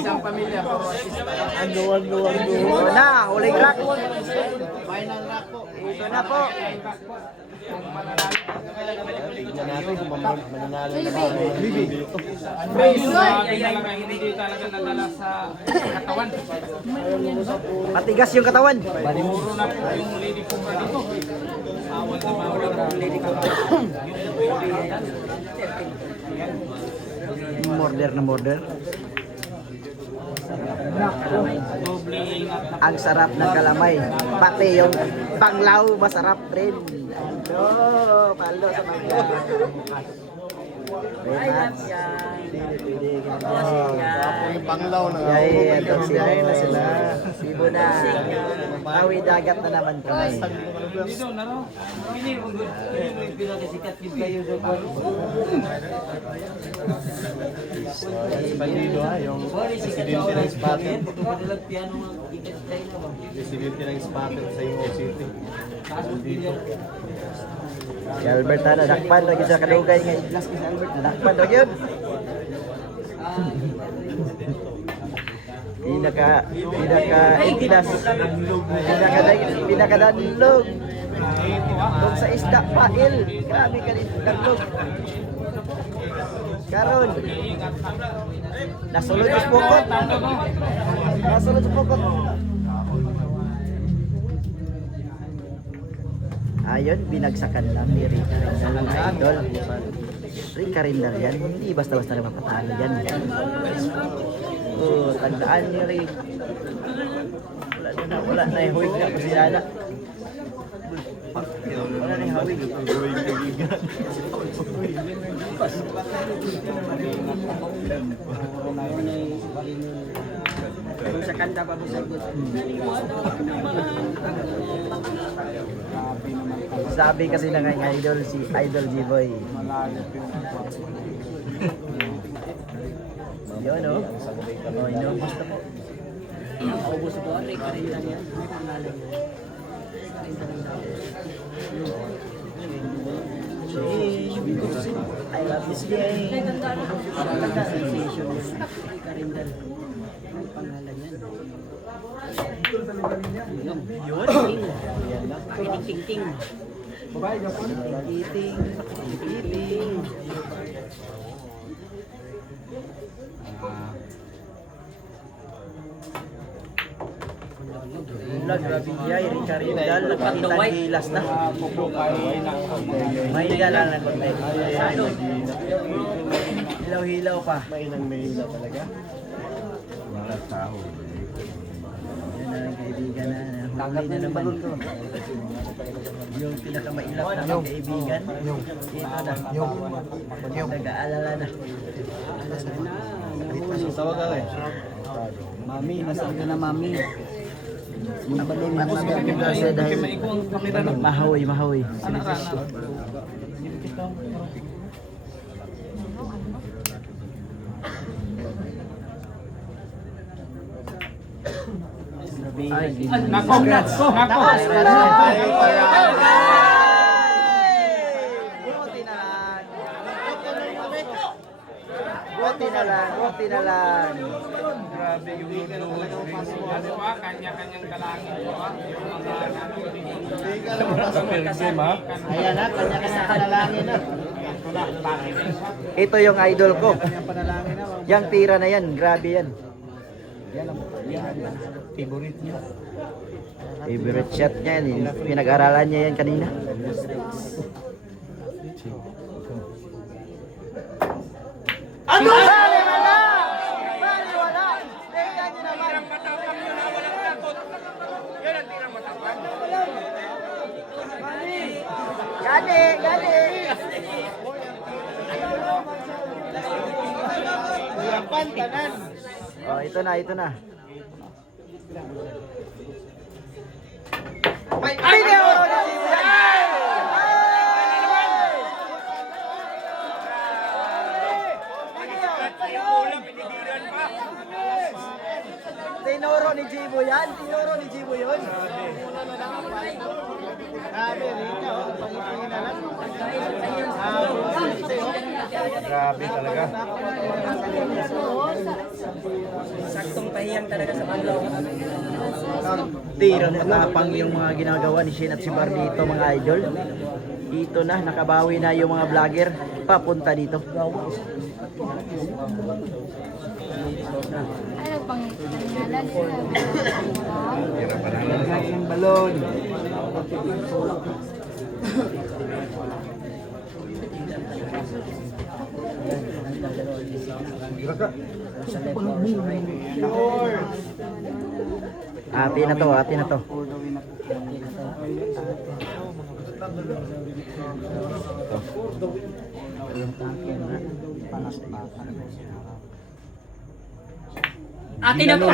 Isang pamilya, puro artista. Ito na, huling rack. Final rack po. Ito na po. Tignan natin kung mananalo na ba. Hindi talaga nadala sa katawan. Matigas yung katawan. Puro na po yung Lady Cobra dito. Awal na mawala ng Lady Cobra. Morder na morder. Doble ingat na. Ang sarap ng kalamay. Pati yung panglaw masarap rin. Palo sa mga. Panglaw na. Ay, ito na sila. Sibo na. Awi dagat na naman kami. Dito, naro. Ini yung good. Ini yung pinakasikat yung kayo sa Bandido ha, yung presidente ng spotter. Presidente ng spotter sa Imo City. Bandido. Si Albert na nadakpan lagi sa kalugay nga iglas ni Albert nadakpan lagi yun. Iglas. Pinakadanlog. Doon sa isda pail. Grabe ka rin danlog. Karon. Nasulod sa pukot. Nasulod sa pukot. Ayun, binagsakan lang ni Rika Rindal ng idol. Rika Rindal yan, hindi basta-basta na mapatalo yan. Oh, tandaan ni Rika. Wala na yung huwig na pasilala. Wala na yung huwig. Sa kanta pa sa sabi kasi na nga idol si Idol G-Boy. Yun o. Oh, yun gusto ko. Naubos ko ang Rika Rindal yan. I love this game. Ganda sensation Rika Rindal. Ang pangalan yan. Yun. Ting-ting-ting. Ting-ting. Grabe niya, Rika Rindal, nakitang gilas na. May dala na konti. Hilaw-hilaw pa. Mainang-mahina talaga. Wala tao. Yan ang kaibigan na. Huli na naman. Yung pinakamailap na kaibigan. Ito na. Nag-aalala na. Tawag ka eh. Mami, nasaan ka na mami? Mahawi. Nako. Buti na lang. Grabe yung luluhod. Ano pa, kanya-kanyang dalangin po. Ayan na, kanya-kanya panalangin na. Ito yung idol ko. Yang tira na yan, grabe yan. Favorite niya. Favorite shot niya yan. Pinag-aralan niya yan kanina. Ano? Bali wala! Bali wala! Tingnan niyo naman. Yan ang tirang matapang. Gani! Pantanan. Oh, ito na. Ay, Tinuro ni Jibo yan. Grabe, Rika. Pangipangin na lang. Grabe talaga. gustong tahiyang talaga sa banlaw. Tirang matapang yung mga ginagawa ni Shin at si Bar dito mga idol. Dito na, nakabawi na yung mga vlogger papunta dito. Ano pang nangalan sila? Yung balon. Ate na to, ate na to. Atin na to!